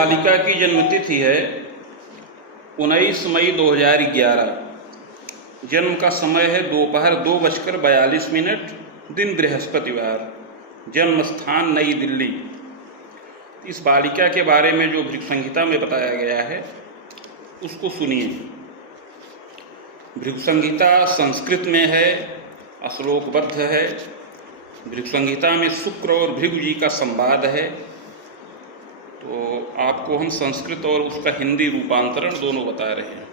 बालिका की जन्मतिथि है 19 मई 2011। जन्म का समय है दोपहर 2:42, दिन बृहस्पतिवार। जन्म स्थान नई दिल्ली। इस बालिका के बारे में जो भृगु संहिता में बताया गया है उसको सुनिए। भृगु संहिता संस्कृत में है, श्लोकबद्ध है। भृगु संहिता में शुक्र और भृगु जी का संवाद है। तो आपको हम संस्कृत और उसका हिंदी रूपांतरण दोनों बता रहे हैं।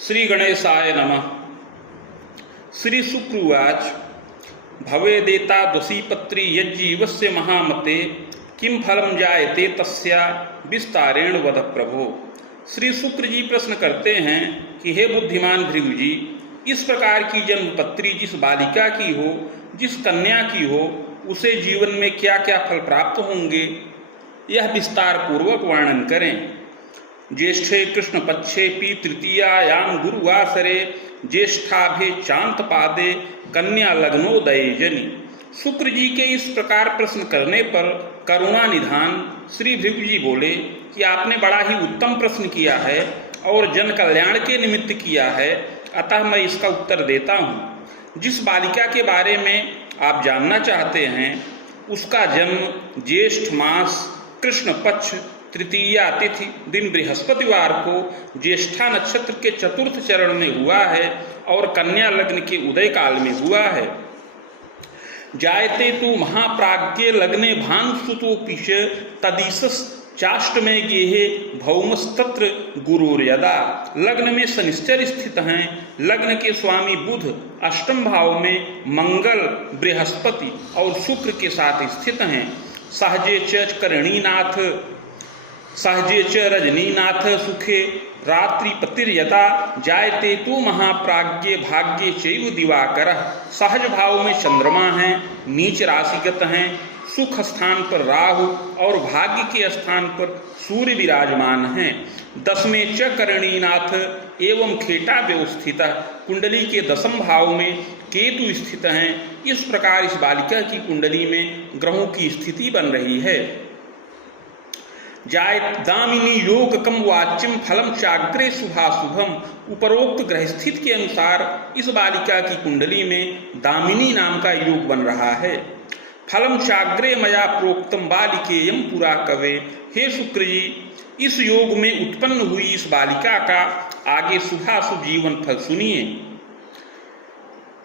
श्री गणेशाय नमः। श्री शुक्र उवाच भवेदेता द्वसीपत्री यज्जीवस्य महामते किम फलम जायते तस्या विस्तारेण वद प्रभो। श्री शुक्र जी प्रश्न करते हैं कि हे बुद्धिमान भृगु जी, इस प्रकार की जन्मपत्री जिस बालिका की हो, जिस कन्या की हो, उसे जीवन में क्या क्या फल प्राप्त होंगे, यह विस्तार पूर्वक वर्णन करें। ज्येष्ठे कृष्ण पक्षे पी तृतीयायाम गुरुवासरे ज्येष्ठाभे चांत पादे कन्या लग्नोदये जनी। शुक्र जी के इस प्रकार प्रश्न करने पर करुणा निधान श्री भृगु जी बोले कि आपने बड़ा ही उत्तम प्रश्न किया है और जन कल्याण के निमित्त किया है, अतः मैं इसका उत्तर देता हूँ। जिस बालिका के बारे में आप जानना चाहते हैं उसका जन्म ज्येष्ठ मास कृष्ण पक्ष तृतीया तिथि दिन बृहस्पतिवार को ज्येष्ठा नक्षत्र के चतुर्थ चरण में हुआ है और कन्या लग्न के उदय काल में हुआ है। जायते तु महाप्राज्ञे लग्ने भानुसुतोपिश तदीसस चाष्टमे गेहे भौमस्तत्र गुरुर्यदा। लग्न में शनिश्चर स्थित हैं। लग्न के स्वामी बुध अष्टम भाव में मंगल बृहस्पति और शुक्र के साथ स्थित हैं। सहजे च करणीनाथ सहजे च रजनीनाथ सुखे रात्रिपतिर्यता जायते तु महाप्राज्ञे भाग्ये चैव दिवाकरः। सहज भाव में चंद्रमा हैं, नीच राशिगत हैं, सुख स्थान पर राहु और भाग्य के स्थान पर सूर्य विराजमान हैं। दसवें च करणीनाथ एवं खेटा व्यवस्थित, कुंडली के दसम भाव में केतु स्थित हैं। इस प्रकार इस बालिका की कुंडली में ग्रहों की स्थिति बन रही है। जाय दामिनी योग कम वाच्यम फलम चाग्रे शुभाशुभम। उपरोक्त ग्रह स्थित के अनुसार इस बालिका की कुंडली में दामिनी नाम का योग बन रहा है। फलम चाग्रे मया प्रोक्तम बालिकेयम पुरा कवे। हे शुक्र जी, इस योग में उत्पन्न हुई इस बालिका का आगे शुभाशुभ जीवन फल सुनिए।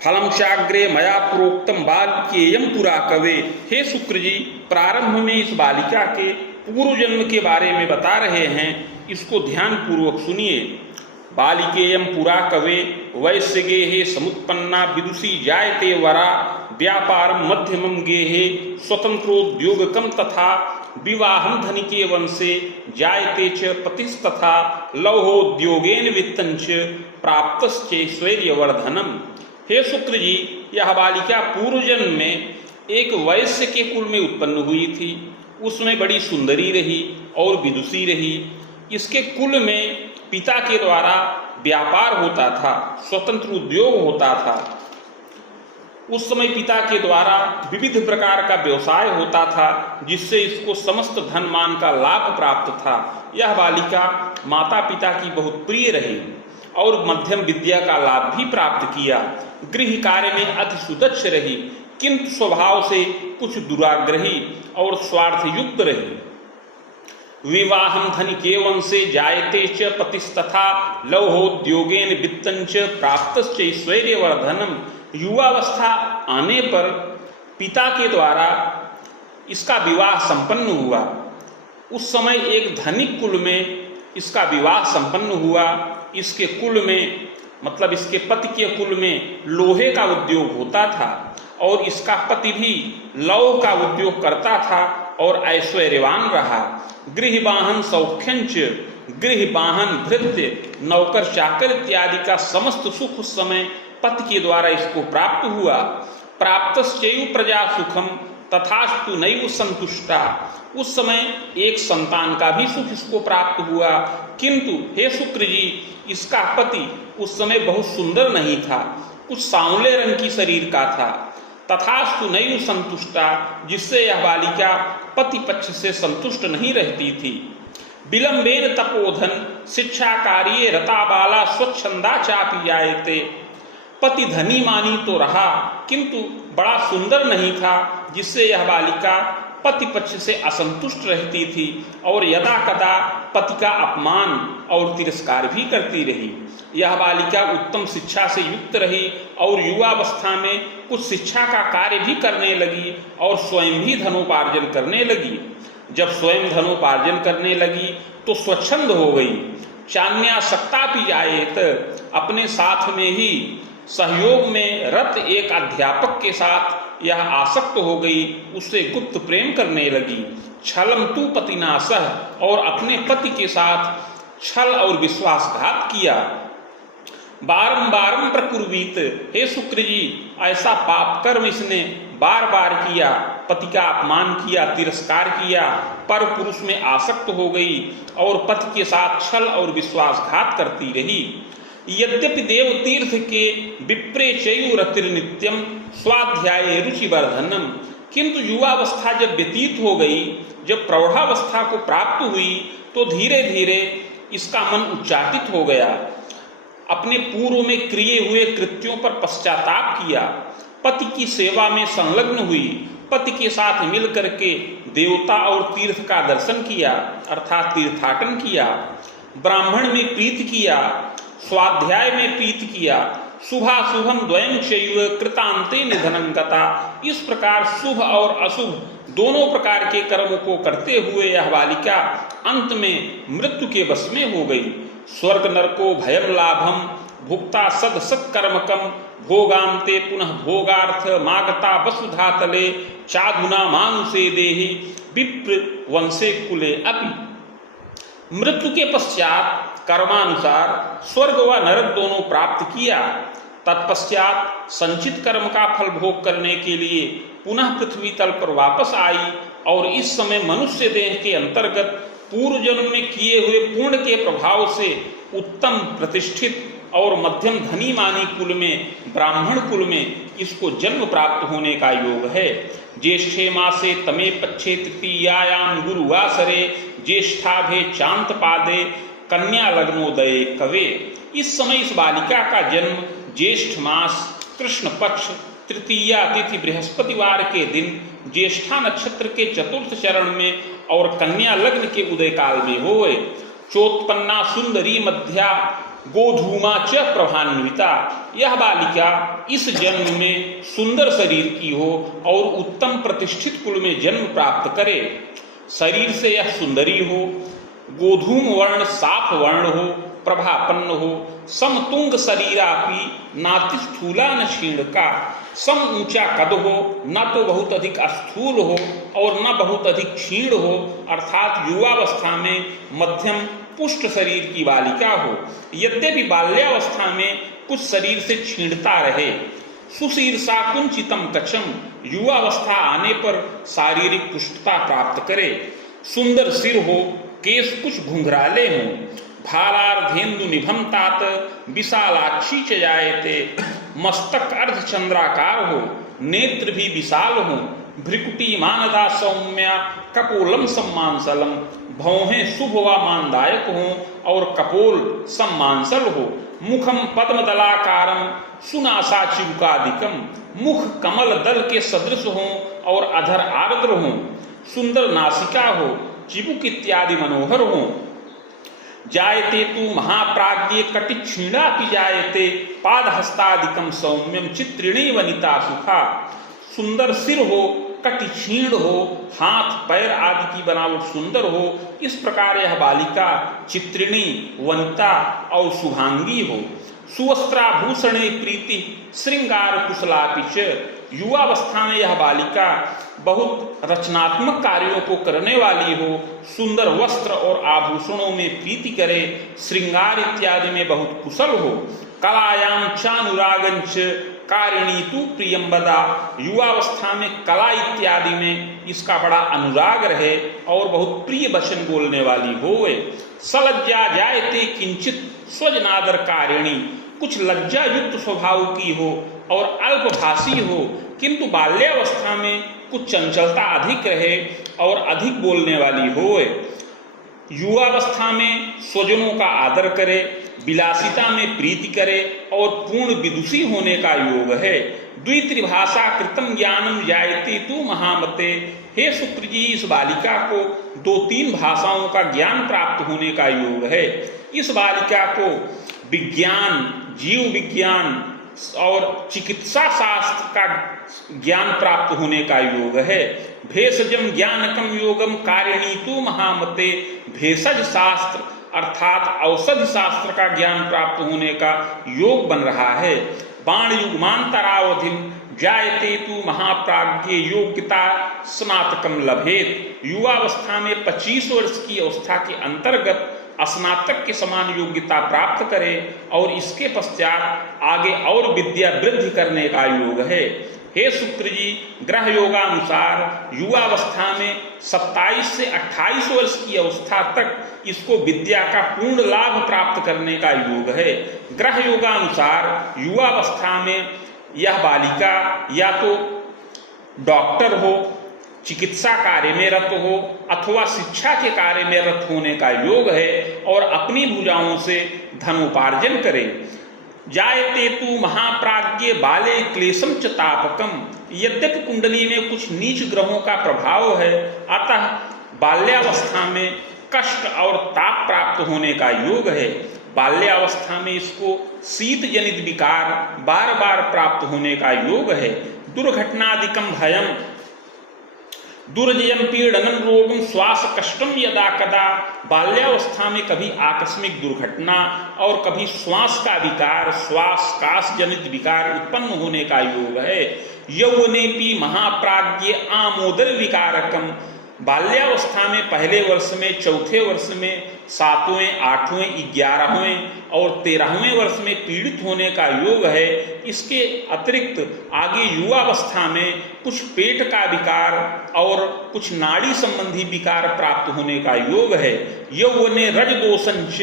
फलम चाग्रे मया प्रोक्तम बालिकेयम पुरा कवे। हे शुक्र जी, प्रारंभ में इस बालिका के पूर्व जन्म के बारे में बता रहे हैं, इसको ध्यान पूर्वक सुनिए। बालिकेयम पुरा कवे वैश्य गेहे समुत्पन्ना विदुषी जायते वरा व्यापारम मध्यमम गेहे स्वतंत्रोद्योगकम तथा विवाहम धनिके वंशे जायते च पतिस्तथा लौहोद्योगेन वित्तंच प्राप्तश्चैश्वर्यवर्धनम। हे शुक्र जी, यह बालिका पूर्व जन्म में एक वैश्य के कुल में उत्पन्न हुई थी। उसमें बड़ी सुंदरी रही और विदुषी रही। इसके कुल में पिता के द्वारा व्यापार होता था, स्वतंत्र उद्योग होता था। उस समय पिता के द्वारा विविध प्रकार का व्यवसाय होता था जिससे इसको समस्त धन मान का लाभ प्राप्त था। यह बालिका माता पिता की बहुत प्रिय रही और मध्यम विद्या का लाभ भी प्राप्त किया। गृह कार्य में अति सुदक्ष रही, किंतु स्वभाव से कुछ दुराग्रही और स्वार्थ युक्त रही। विवाहम धनिके वंशे जायते च पतिस्तथा लौहोद्योगेन वित्तंच प्राप्तश्चैश्वर्यवर्धनम। युवावस्था आने पर पिता के द्वारा इसका विवाह संपन्न हुआ। उस समय एक धनिक कुल में इसका विवाह संपन्न हुआ। इसके कुल में मतलब इसके पति के कुल में लोहे का उद्योग होता था और इसका पति भी लौह का उद्योग करता था और ऐश्वर्यवान रहा। गृह वाहन सौख्यंच, गृह वाहन भृत्य नौकर चाकर इत्यादि का समस्त सुख उस समय पति के द्वारा इसको प्राप्त हुआ। प्राप्तश्चैव प्रजा सुखम तथास्तु नैव संतुष्टा। उस समय एक संतान का भी सुख इसको प्राप्त हुआ, किंतु हे शुक्र जी, इसका पति उस समय बहुत सुंदर नहीं था, कुछ सांवले रंग की शरीर का था। तथास्तु नैव संतुष्टा, जिससे यह बालिका पति पक्ष से संतुष्ट नहीं रहती थी। विलंबेन तपोधन शिक्षा कार्ये रता बाला स्वच्छंदा चापी आयते। पति धनी मानी तो रहा, किंतु बड़ा सुंदर नहीं था, जिससे यह बालिका पति पक्ष से असंतुष्ट रहती थी और यदा कदा पति का अपमान और तिरस्कार भी करती रही। यह बालिका उत्तम शिक्षा से युक्त रही और युवावस्था में कुछ शिक्षा का कार्य भी करने लगी और स्वयं भी धनोपार्जन करने लगी। जब स्वयं धनोपार्जन करने लगी तो स्वच्छंद हो गई। चान्यासक्ता भी आयेत, अपने साथ में ही सहयोग में रत एक अध्यापक के साथ यह आसक्त हो गई, उससे गुप्त प्रेम करने लगी। छलम तू पतिनासह, और अपने पति के साथ छल और विश्वासघात किया। बारंबार प्रकुर्वीत, हे शुक्र जी, ऐसा पाप कर्म इसने बार बार किया, पति का अपमान किया, तिरस्कार किया, पर पुरुष में आसक्त हो गई और पति के साथ छल और विश्वासघात करती रही। यद्यपि देव तीर्थ के विप्रे चयु रतिर्नित्यम स्वाध्याय रुचिवर्धनम, किंतु युवावस्था जब व्यतीत हो गई, जब प्रौढ़ावस्था को प्राप्त हुई, तो धीरे धीरे इसका मन उच्चाटित हो गया। अपने पूर्व में किए हुए कृत्यों पर पश्चाताप किया, पति की सेवा में संलग्न हुई, पति के साथ मिल करके देवता और तीर्थ का दर्शन किया, अर्थात तीर्थाटन किया, ब्राह्मण में प्रीत किया, स्वाध्याय में प्रीत किया, शुभाशुभम द्वयं चैव कृतांते निधनं गता। इस प्रकार शुभ और अशुभ दोनों प्रकार के कर्मों को करते हुए यह बालिका अंत में मृत्यु के वश में हो गई। स्वर्ग नरको भयम लाभम भुक्ता सद सत्कर्मकम भोगांते पुनः भोगार्थ मागता वसुधा तले चाधुना मानुषे देहि विप्र वंशे कुले अपि। मृत्यु के पश्चात कर्मानुसार स्वर्ग व नरक दोनों प्राप्त किया। तत्पश्चात संचित कर्म का फल भोग करने के लिए पुनः पृथ्वी तल पर वापस आई और इस समय मनुष्य देह के अंतर्गत पूर्व जन्म में किए हुए पुण्य के प्रभाव से उत्तम प्रतिष्ठित और मध्यम धनी मानी कुल में, ब्राह्मण कुल में इसको जन्म प्राप्त होने का योग है। ज्येष्ठे मासे तमे पक्षे तृतीयायाम गुरुवासरे ज्येष्ठाभे चांत पादे कन्या लग्नोदय कवे। इस समय इस बालिका का जन्म ज्येष्ठ मास कृष्ण पक्ष तृतीया तिथि बृहस्पतिवार के दिन ज्येष्ठा नक्षत्र के चतुर्थ चरण में और कन्या लग्न के उदय काल में होए। चोत्पन्ना सुंदरी मध्या गोधूमा च प्रभान्विता। यह बालिका इस जन्म में सुंदर शरीर की हो और उत्तम प्रतिष्ठित कुल में जन्म प्राप्त करे। शरीर से यह सुंदरी हो, गोधूम वर्ण साफ वर्ण हो, प्रभापन्न हो, समतुंग शरीरापि नाति स्थूला न क्षीण का। सम ऊंचा कद हो, न तो बहुत अधिक स्थूल हो और न बहुत अधिक क्षीण हो, अर्थात युवावस्था में मध्यम पुष्ट शरीर की बालिका हो। यद्यपि बाल्यावस्था में कुछ शरीर से क्षीणता रहे। सुशीर्षा कुंचितम कचम, युवावस्था आने पर शारीरिक पुष्टता प्राप्त करे। सुंदर सिर हो, केश कुछ घुंघराले हों, भालार्धेन्दु निभम तात विशालाक्षी च जायते। मस्तक अर्धचंद्राकार हो, नेत्र भी विशाल हो, भ्रिकुटी मानदा सौम्या कपोलम सम्मांसलम। भौहें शुभ व मानदायक हो और कपोल सम्मांसल हो। मुखम पद्मदलाकारम सुनासा चिवकादिकम, मुख कमल दल के सदृश हो और अधर आर्द्र हो। सुंदर नासिका हो, चिबुक इत्यादि मनोहर हो। जायते तू महाप्राज्ञे कटिक्षीणापि जायते पादहस्तादिकम सौम्यम चित्रिणी वनिता सुखा। सुंदर सिर हो, कटिक्षीण हो, हाथ पैर आदि की बनावट सुंदर हो। इस प्रकार यह बालिका चित्रिणी, वनिता और शुभांगी हो। सुवस्त्राभूषणे प्रीति श्रृंगार कुशलापि च। युवावस्था में यह बालिका बहुत रचनात्मक कार्यों को करने वाली हो, सुंदर वस्त्र और आभूषणों में प्रीति करे, श्रृंगार इत्यादि में बहुत कुशल हो। कलायाम चानुरागंच कारिणी तू प्रियंबदा। युवावस्था में कला इत्यादि में इसका बड़ा अनुराग रहे और बहुत प्रिय वचन बोलने वाली होवे। सलज्जा जायते किंचित स्वजनादर कारिणी, कुछ लज्जा युक्त स्वभाव की हो और अल्पभाषी हो, किंतु बाल्यावस्था में कुछ चंचलता अधिक रहे और अधिक बोलने वाली होए। युवावस्था में स्वजनों का आदर करे, विलासिता में प्रीति करे और पूर्ण विदुषी होने का योग है। द्वित्रिभाषा कृतम ज्ञानम जायते तु महामते। हे शुक्र जी, इस बालिका को 2-3 भाषाओं का ज्ञान प्राप्त होने का योग है। इस बालिका को विज्ञान, जीव विज्ञान और चिकित्सा शास्त्र का ज्ञान प्राप्त होने का योग है। भेषजम ज्ञानकम योगम कारिणी तु महामते। भेषज शास्त्र अर्थात औषधि शास्त्र का ज्ञान प्राप्त होने का योग बन रहा है। बाण युग्मांतरावधिम जायते तु महाप्राज्ञे योग्यता स्नातकम लभेत। युवावस्था में 25 वर्ष की अवस्था के अंतर्गत स्नातक के समान योग्यता प्राप्त करे और इसके पश्चात आगे और विद्या वृद्धि करने का योग है। हे शुक्र जी, ग्रह योगानुसार युवावस्था में 27 से 28 वर्ष की अवस्था तक इसको विद्या का पूर्ण लाभ प्राप्त करने का योग है। ग्रह योगानुसार युवावस्था में यह बालिका या तो डॉक्टर हो, चिकित्सा कार्य में रत हो अथवा शिक्षा के कार्य में रत होने का योग है और अपनी भुजाओं से धनोपार्जन करे। जायते तु महाप्राज्ञे बाले क्लेशम च तापकम। यद्यपि कुंडली में कुछ नीच ग्रहों का प्रभाव है, अतः बाल्यावस्था में कष्ट और ताप प्राप्त होने का योग है। बाल्यावस्था में इसको शीत जनित विकार बार बार प्राप्त होने का योग है। दुर्घटनादिकम भयम दुर्जयम पीड़नम रोगम श्वास कष्टम यदा कदा। बाल्यावस्था में कभी आकस्मिक दुर्घटना और कभी श्वास का विकार, श्वास काश जनित विकार उत्पन्न होने का योग है। यौवनेपि महाप्राज्ञे आमोदर विकारकम। बाल्यावस्था में पहले वर्ष में, चौथे वर्ष में, 7वें, 8वें, 11वें और 13वें वर्ष में पीड़ित होने का योग है। इसके अतिरिक्त आगे युवावस्था में कुछ पेट का विकार और कुछ नाड़ी संबंधी विकार प्राप्त होने का योग है। यौवने रजदोषंच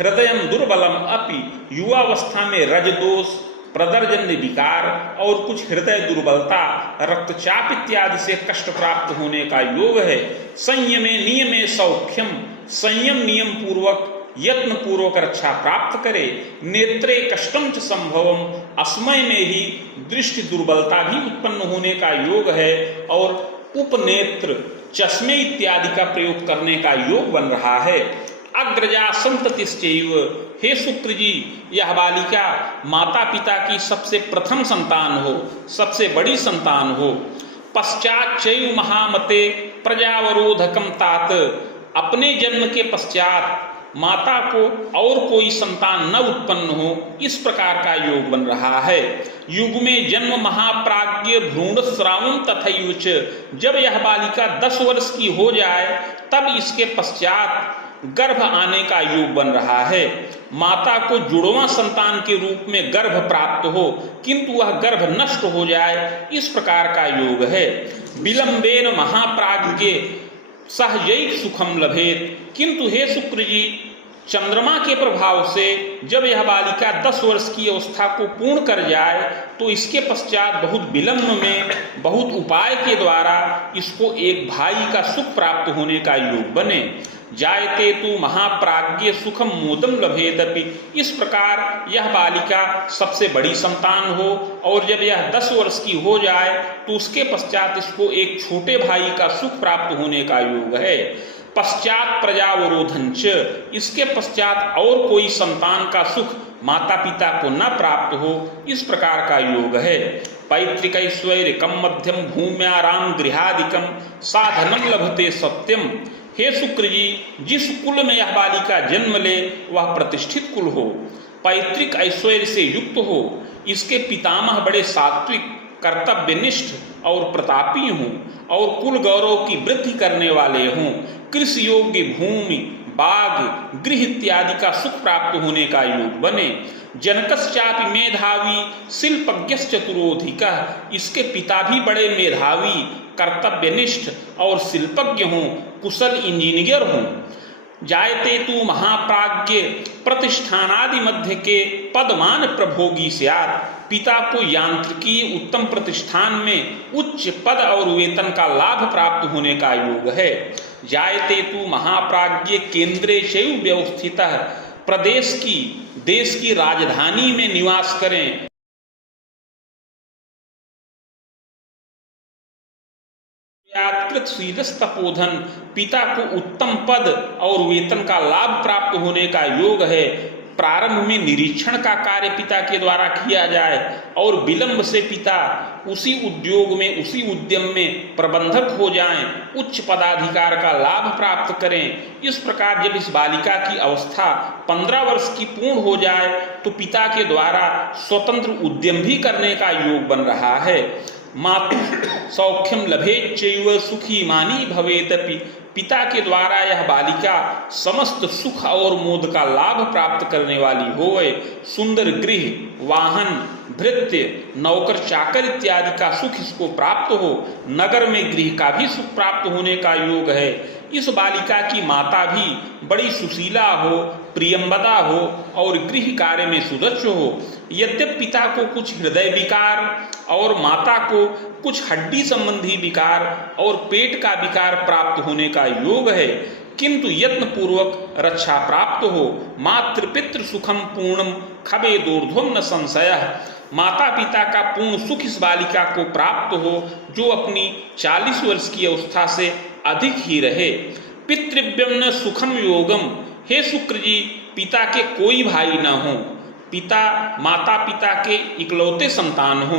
हृदयम दुर्बलम अपि। युवावस्था में रजदोष, प्रदर्जन्य विकार और कुछ हृदय दुर्बलता, रक्तचाप इत्यादि से कष्ट प्राप्त होने का योग है। संयमे नियमे सौख्यम। संयम नियम पूर्वक यत्न पूर्वक रक्षा प्राप्त करे। नेत्रे कष्टम च संभवम। असमय में ही दृष्टि दुर्बलता भी उत्पन्न होने का योग है और उपनेत्र, चश्मे इत्यादि का प्रयोग करने का योग बन रहा है। अग्रजा संततिश्चैव। हे शुक्र जी, यह बालिका माता पिता की सबसे प्रथम संतान हो, सबसे बड़ी संतान हो। पश्चात चैव महामते प्रजावरोधकम तात। अपने जन्म के पश्चात माता को और कोई संतान न उत्पन्न हो, इस प्रकार का योग बन रहा है। युग में जन्म महाप्राज्ञ भ्रूण श्रावण तथैव च। जब यह बालिका 10 वर्ष की हो जाए तब इसके पश्चात गर्भ आने का योग बन रहा है। माता को जुड़वां संतान के रूप में गर्भ प्राप्त हो किंतु वह गर्भ नष्ट हो जाए, इस प्रकार का योग है। विलंबेन महाप्राज्ञे सहजैक सुखम लभेत। किंतु हे शुक्र जी, चंद्रमा के प्रभाव से जब यह बालिका 10 वर्ष की अवस्था को पूर्ण कर जाए तो इसके पश्चात बहुत विलंब में, बहुत उपाय के द्वारा इसको एक भाई का सुख प्राप्त होने का योग बने। जायते तु महाप्राज्ञे सुखम मोदम लभेदपि। इस प्रकार यह बालिका सबसे बड़ी संतान हो और जब यह 10 वर्ष की हो जाए तो उसके पश्चात इसको एक छोटे भाई का सुख प्राप्त होने का योग है। पश्चात प्रजावरोधंच। इसके पश्चात और कोई संतान का सुख माता पिता को न प्राप्त हो, इस प्रकार का योग है। पैतृक ऐश्वर्यकम मध्यम भूम्याराम गृहादिकम साधनम लभते सत्यम। हे शुक्र जी, जिस कुल में यह बालिका जन्म ले वह प्रतिष्ठित कुल हो, पैतृक ऐश्वर्य से युक्त हो, इसके पितामह बड़े सात्विक, कर्तव्यनिष्ठ और प्रतापी हों और कुल गौरव की वृद्धि करने वाले हों। कृषि योग्य भूमि, बाग, गृह इत्यादि का सुख प्राप्त होने का योग बने। जनकश्चापि मेधावी शिल्पज्ञ चतुरोधिकः। इसके पिता भी बड़े मेधावी, कर्तव्यनिष्ठ और शिल्पज्ञ हों, कुशल इंजीनियर हों। जायते तु महाप्राज्ञ प्रतिष्ठानादि मध्य के पदमान प्रभोगी स्यात्। पिता को यांत्रिकी उत्तम प्रतिष्ठान में उच्च पद और वेतन का लाभ प्राप्त होने का योग है। जायते तु महाप्राज्ञ केंद्रे चैव व्यवस्थितः, देश की राजधानी में निवास करें। तपोधन, पिता को उत्तम पद और वेतन का लाभ प्राप्त होने का योग है। प्रारंभ में निरीक्षण का कार्य पिता के द्वारा किया जाए और विलंब से पिता उसी उद्योग में, उसी उद्यम में प्रबंधक हो जाएं, उच्च पदाधिकार का लाभ प्राप्त करें। इस प्रकार जब इस बालिका की अवस्था 15 वर्ष की पूर्ण हो जाए तो पिता के द्वारा स्वतंत्र उद्यम भी करने का योग बन रहा है। मातु सौख्यम लभेच्चैव सुखी मानी भवेदपि, पिता के द्वारा यह बालिका समस्त सुख और मोद का लाभ प्राप्त करने वाली होए। सुंदर गृह, वाहन, भृत्य, नौकर चाकर इत्यादि का सुख इसको प्राप्त हो। नगर में गृह का भी सुख प्राप्त होने का योग है। इस बालिका की माता भी बड़ी सुशीला हो, प्रियंवदा हो और गृह कार्य में सुदक्ष हो। यद्यपि पिता को कुछ हृदय विकार और माता को कुछ हड्डी संबंधी विकार और पेट का विकार प्राप्त होने का योग है, किंतु यत्न पूर्वक रक्षा प्राप्त हो। मातृपितृ सुखम पूर्णम खबे दूर्ध्वम न संशयः, माता पिता का पूर्ण सुख इस बालिका को प्राप्त हो जो अपनी 40 वर्ष की अवस्था से अधिक ही रहे। पितृव्यम न सुखम योगम, हे शुक्र जी, पिता के कोई भाई न हो, पिता माता पिता के इकलौते संतान हो।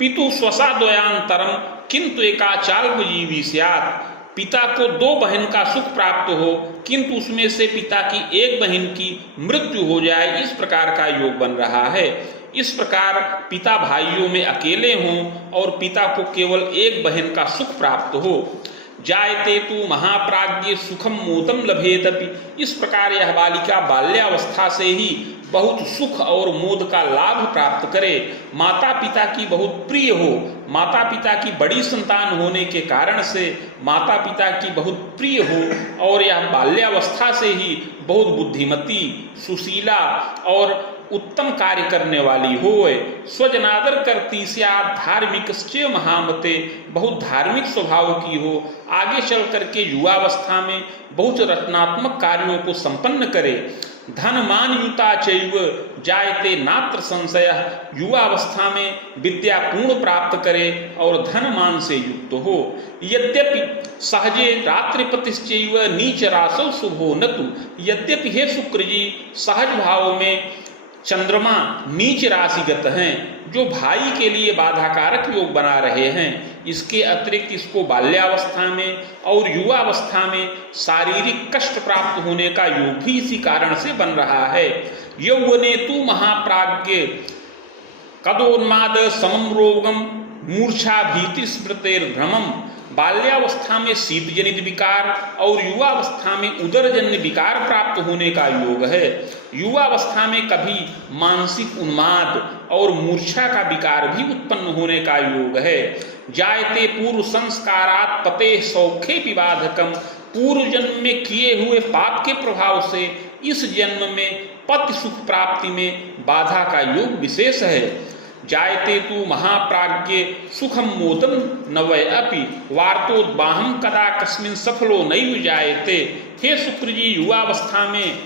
पितु स्वसा द्वयांतरम किंतु एकाचाल्पजीवी स्यात्, पिता को 2 बहन का सुख प्राप्त हो किंतु उसमें से पिता की एक बहन की मृत्यु हो जाए, इस प्रकार का योग बन रहा है। इस प्रकार पिता भाइयों में अकेले हों और पिता को केवल एक बहन का सुख प्राप्त हो। जायते तु महाप्राज्ञ सुखम मोदम लभेदपि, इस प्रकार यह बालिका बाल्यावस्था से ही बहुत सुख और मोद का लाभ प्राप्त करे। माता पिता की बहुत प्रिय हो, माता पिता की बड़ी संतान होने के कारण से माता पिता की बहुत प्रिय हो और यह बाल्यावस्था से ही बहुत बुद्धिमती, सुशीला और उत्तम कार्य करने वाली होए। स्वजनादर करती स्यात् धार्मिकश्च महामते, बहुत धार्मिक स्वभाव की हो, आगे चल करके युवावस्था में बहुत रचनात्मक कार्यों को संपन्न करे। धन मान युता चैव जायते नात्र संशयः, युवावस्था में विद्या पूर्ण प्राप्त करे और धन मान से युक्त हो। यद्यपि सहजे रात्रिपतिश्चैव नीच रासौ शुभो नतु, यद्यपि हे शुक्र जी सहज भाव में चंद्रमा नीच राशिगत हैं जो भाई के लिए बाधाकारक योग बना रहे हैं। इसके अतिरिक्त इसको बाल्यावस्था में और युवावस्था में शारीरिक कष्ट प्राप्त होने का योग भी इसी कारण से बन रहा है। यौवने तु महाप्राज्ञ कदोन्माद समम रोगम मूर्छा भीति स्मृतिर्भ्रमम, बाल्यावस्था में शीत जनित विकार और युवावस्था में उदरजन्य विकार प्राप्त होने का योग है। युवावस्था में कभी मानसिक उन्माद और मूर्छा का विकार भी उत्पन्न होने का योग है। जायते पूर्व संस्कारात् पते सौखे विबाधकम, पूर्व जन्म में किए हुए पाप के प्रभाव से इस जन्म में पति सुख प्राप्ति में बाधा का योग विशेष है। जायते तु महाप्राज्ञ सुखम मोदम नवय अपि वार्तोद्बाहम कदा कस्मिन् सफलो नैव जायते, हे शुक्र जी युवावस्था में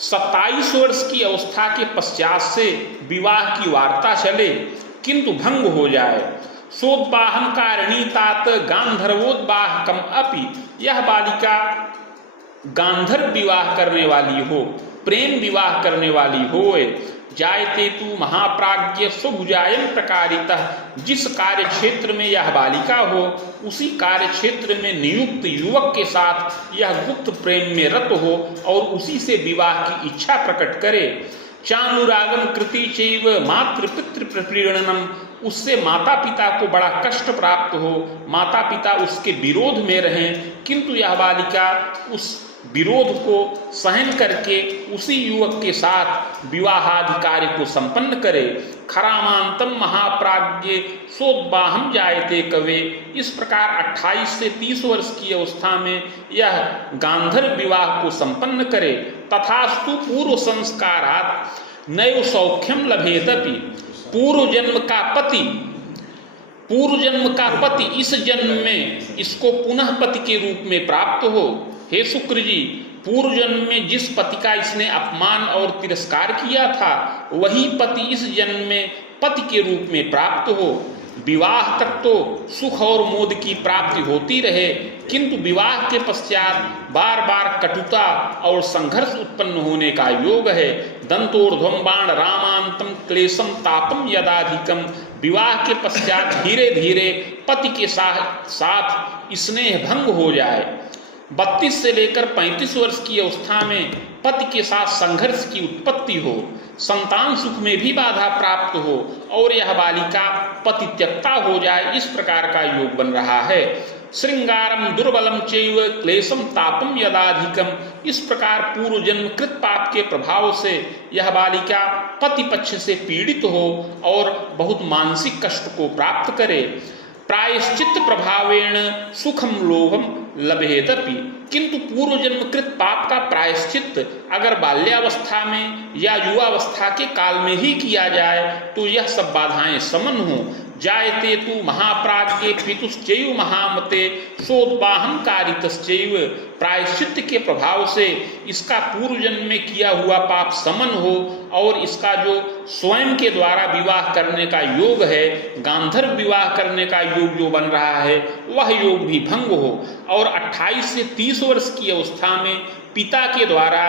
27 वर्ष की अवस्था के पश्चात से विवाह की वार्ता चले किंतु भंग हो जाए। सोद्बाहम कारिणी तात गांधर्वोद्बाहकम अपि, यह बालिका गांधर्व विवाह करने वाली हो, प्रेम विवाह करने वाली होए। जायते तु महाप्राज्ञ स्वभुजायन प्रकारितः, जिस कार्य क्षेत्र में यह बालिका हो उसी कार्य क्षेत्र में नियुक्त युवक के साथ यह गुप्त प्रेम में रत हो और उसी से विवाह की इच्छा प्रकट करे। चानुरागम कृति चैव मातृपितृ प्रीणनम, उससे माता पिता को बड़ा कष्ट प्राप्त हो, माता पिता उसके विरोध में रहें किंतु यह बालिका उस विरोध को सहन करके उसी युवक के साथ विवाहादि कार्य को संपन्न करे। खरामांतम महाप्राज्ञ सोद्बाहम जायते कवे, इस प्रकार 28 से 30 वर्ष की अवस्था में यह गांधर्व विवाह को संपन्न करे। तथास्तु पूर्व संस्कारात् नैव सौख्यम लभेदपि, पूर्व जन्म का पति इस जन्म में इसको पुनः पति के रूप में प्राप्त हो। हे शुक्र जी, पूर्व जन्म में जिस पति का इसने अपमान और तिरस्कार किया था, वही पति इस जन्म में पति के रूप में प्राप्त हो। विवाह तक तो सुख और मोद की प्राप्ति होती रहे, किंतु विवाह के पश्चात बार बार कटुता और संघर्ष उत्पन्न होने का योग है। दंतोर्ध्वम बाण रामांतम क्लेशम तापम यदाधिकम। विवाह के पश्चात धीरे धीरे पति के साथ स्नेह भंग हो जाए। 32 से लेकर 35 वर्ष की अवस्था में पति के साथ संघर्ष की उत्पत्ति हो, संतान सुख में भी बाधा प्राप्त हो और यह बालिका पति त्यक्ता हो जाए, इस प्रकार का योग बन रहा है। श्रृंगारम दुर्बलम चैव क्लेशम तापम यदाधिकम। इस प्रकार पूर्व जन्म कृत पाप के प्रभाव से यह बालिका पति पक्ष से पीड़ित हो और बहुत मानसिक कष्ट को प्राप्त करे। प्रायश्चित प्रभावेण सुखम लोभम लभेदपि। किंतु पूर्व जन्म कृत पाप का प्रायश्चित अगर बाल्यावस्था में या युवावस्था के काल में ही किया जाए तो यह सब बाधाएं समन हो। जायते तु महाप्राज्ञे पितुश्चैव महामते सोद्वाहं कारितश्चैव। प्रायश्चित के प्रभाव से इसका पूर्व जन्म में किया हुआ पाप समन हो और इसका जो स्वयं के द्वारा विवाह करने का योग है, गांधर्व विवाह करने का योग जो बन रहा है, वह योग भी भंग हो। और 28 से 30 वर्ष की अवस्था में पिता के द्वारा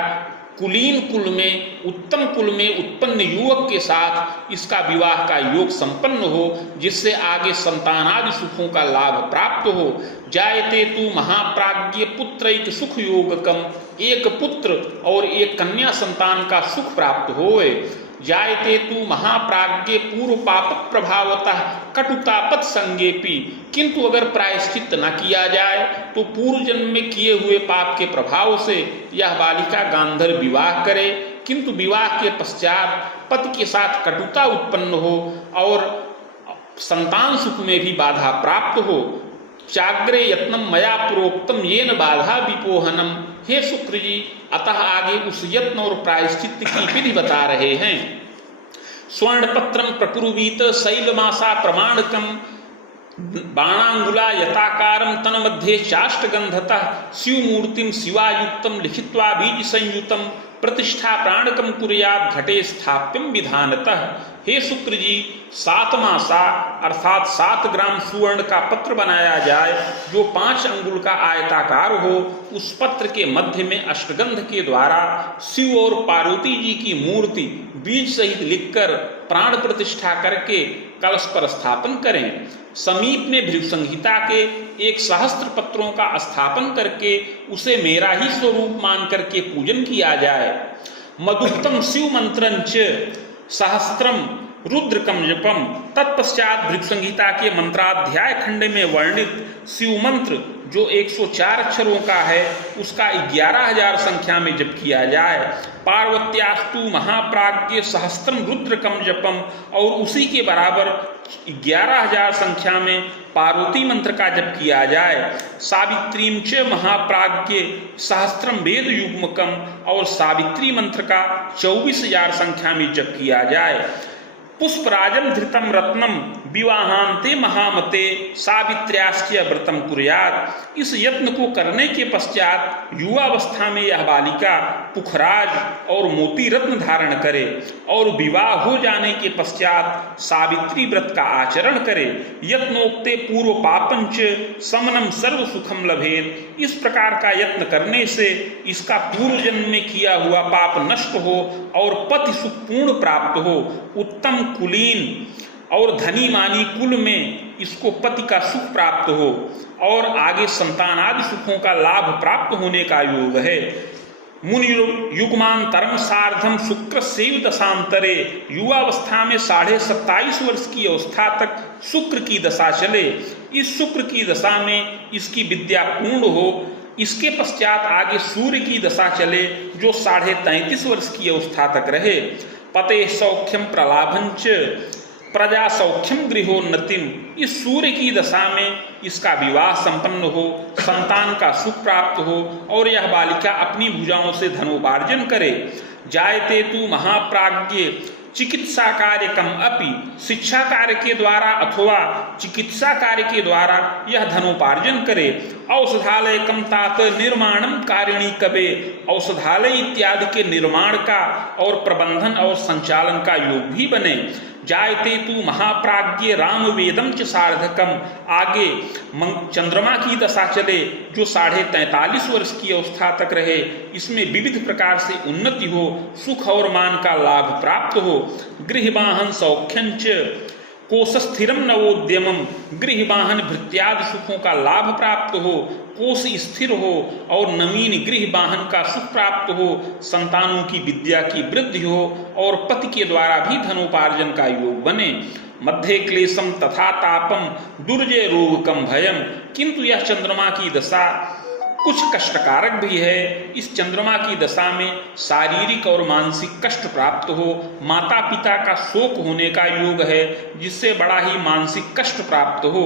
कुलीन कुल में, उत्तम कुल में उत्पन्न युवक के साथ इसका विवाह का योग संपन्न हो, जिससे आगे संतानादि सुखों का लाभ प्राप्त हो। जायते तु महाप्राज्ञ पुत्रैक सुख योगकम। एक पुत्र और एक कन्या संतान का सुख प्राप्त होए। जायते तु महाप्राज्ञे पूर्व पाप प्रभावतः कटुतापत संगेपी। किंतु अगर प्रायश्चित न किया जाए तो पूर्व जन्म में किए हुए पाप के प्रभाव से यह बालिका गांधर्व विवाह करे, किंतु विवाह के पश्चात पति के साथ कटुता उत्पन्न हो और संतान सुख में भी बाधा प्राप्त हो। चाग्रे यत्नम मया प्रोक्तम येन बाधा विपोहनम। हे शुक्र जी, अतः आगे उस यत्न और प्रायश्चित की विधि बता रहे हैं। स्वर्णपत्रम प्रकुरुवीत शैलमासा प्रमाणकम बाणांगुला यताकारम तन्मध्ये चाष्टगंधतः शिवमूर्तिम शिवायुक्तम लिखित्वा बीज संयुतम प्रतिष्ठा प्राणकम कुर्यात् घटे स्थाप्यम विधानतः। हे शुक्र जी, 7 मासा अर्थात 7 ग्राम सुवर्ण का पत्र बनाया जाए जो 5 अंगुल का आयताकार हो। उस पत्र के मध्य में अष्टगंध के द्वारा शिव और पार्वती जी की मूर्ति बीज सहित लिखकर प्राण प्रतिष्ठा करके कलश पर स्थापन करें। समीप में भृगु संहिता के 1 सहस्त्र पत्रों का स्थापन करके उसे मेरा ही स्वरूप मान करके पूजन किया जाए। मधुक्तम शिव मंत्रंच सहस्त्रम रुद्रकम जपम। तत्पश्चात भृगु संहिता के मंत्राध्याय खंड में वर्णित शिव मंत्र जो 104 अक्षरों का है, उसका 11,000 संख्या में जप किया जाए। पार्वत्यास्तु महाप्राज्ञ सहस्त्रम रुद्रकम जपम। और उसी के बराबर 11,000 संख्या में पार्वती मंत्र का जप किया जाए। सावित्रीम च महाप्राज्ञ सहस्त्रम वेद युग्मकम। और सावित्री मंत्र का 24,000 संख्या में जप किया जाए। पुष्पराजम धृतम रत्नम विवाहांते महामते सावित्र्याश्च व्रतम कुर्यात्। इस यत्न को करने के पश्चात युवावस्था में यह बालिका पुखराज और मोती रत्न धारण करे और विवाह हो जाने के पश्चात सावित्री व्रत का आचरण करे। यत्नोक्ते पूर्व पापंच समनम सर्व सुखम लभेद। इस प्रकार का यत्न करने से इसका पूर्व जन्म में किया हुआ पाप नष्ट हो और पति सुख पूर्ण प्राप्त हो। उत्तम कुलीन और धनी मानी कुल में इसको पति का सुख प्राप्त हो और आगे संतानादि सुखों का लाभ प्राप्त होने का योग है। मुनि युग्मांतरम सार्धम शुक्र सेव दशांतरे। युवावस्था में 27.5 वर्ष की अवस्था तक शुक्र की दशा चले। इस शुक्र की दशा में इसकी विद्या पूर्ण हो। इसके पश्चात आगे सूर्य की दशा चले जो 33.5 वर्ष की अवस्था तक रहे। पते सौख्यम प्रलाभंच प्रजा सौख्यम गृहोन्नतिम। इस सूर्य की दशा में इसका विवाह संपन्न हो, संतान का सुख प्राप्त हो और यह बालिका अपनी भुजाओं से धनोपार्जन करे। जायते तु महाप्राज्ञ चिकित्सा कार्यकम अपि, शिक्षा कार्य के द्वारा अथवा चिकित्सा कार्य के द्वारा यह धनोपार्जन करे। औषधालय कम तात निर्माणम कारिणी कवे, औषधालय इत्यादि के निर्माण का और प्रबंधन और संचालन का योग भी बने। जायते तू महाप्राज्ञ राम वेदम च सार्धकम, आगे चंद्रमा की दशा चले जो 43.5 वर्ष की अवस्था तक रहे, इसमें विविध प्रकार से उन्नति हो, सुख और मान का लाभ प्राप्त हो। गृहवाहन सौख्यंच कोश स्थिरम नवोद्यमम, गृहवाहन भृत्यादि सुखों का लाभ प्राप्त हो, कोश स्थिर हो और नवीन गृह वाहन का सुख प्राप्त हो, संतानों की विद्या की वृद्धि हो और पति के द्वारा भी धनोपार्जन का योग बने। मध्य क्लेशम तथा तापम दुर्जय रोग कम भयम, किंतु यह चंद्रमा की दशा कुछ कष्टकारक भी है। इस चंद्रमा की दशा में शारीरिक और मानसिक कष्ट प्राप्त हो, माता पिता का शोक होने का योग है जिससे बड़ा ही मानसिक कष्ट प्राप्त हो।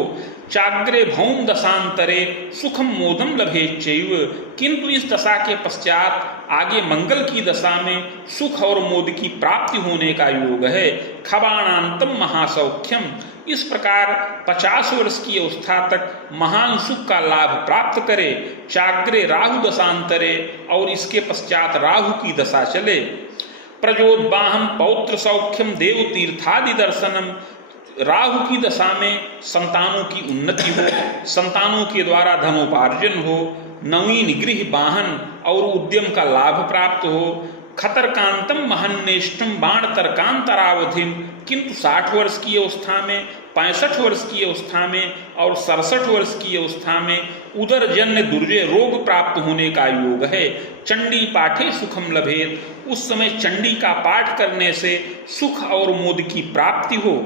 चाग्रे भौम दशांतरे सुखम मोदम लभेच्चैव, किंतु इस दशा के पश्चात आगे मंगल की दशा में सुख और मोद की प्राप्ति होने का योग है। खबाणांतम महासौख्यम, इस प्रकार 50 वर्ष की अवस्था तक महान सुख का लाभ प्राप्त करे। चाग्रे राहु दशांतरे, और इसके पश्चात राहु की दशा चले। प्रजोद्वाहम पौत्र सौख्यम देव तीर्थादि दर्शनम, राहु की दशा में संतानों की उन्नति हो, संतानों के द्वारा धनोपार्जन हो, नवीन गृह वाहन और उद्यम का लाभ प्राप्त हो। खतरकांतम महन्नेष्टम बाण तर्कांतरावधिम, किंतु 60 वर्ष की अवस्था में, 65 वर्ष की अवस्था में और 67 वर्ष की अवस्था में उदरजन्य दुर्जय रोग प्राप्त होने का योग है। चंडी पाठे सुखम लभेत, उस समय चंडी का पाठ करने से सुख और मोद की प्राप्ति हो।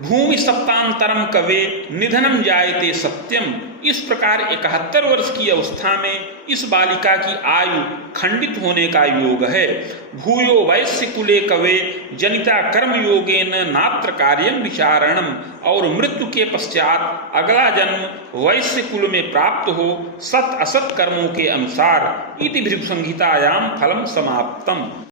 भूमि सप्तांतरम कवे निधनम जायते सत्यम, इस प्रकार 71 वर्ष की अवस्था में इस बालिका की आयु खंडित होने का योग है। भूयो वैश्य कुले कवे जनिता कर्म योगेन नात्र कार्यम विचारणम, और मृत्यु के पश्चात अगला जन्म वैश्य कुल में प्राप्त हो सत असत कर्मों के अनुसार। इति भृगु संहितायाम फलम समाप्तम।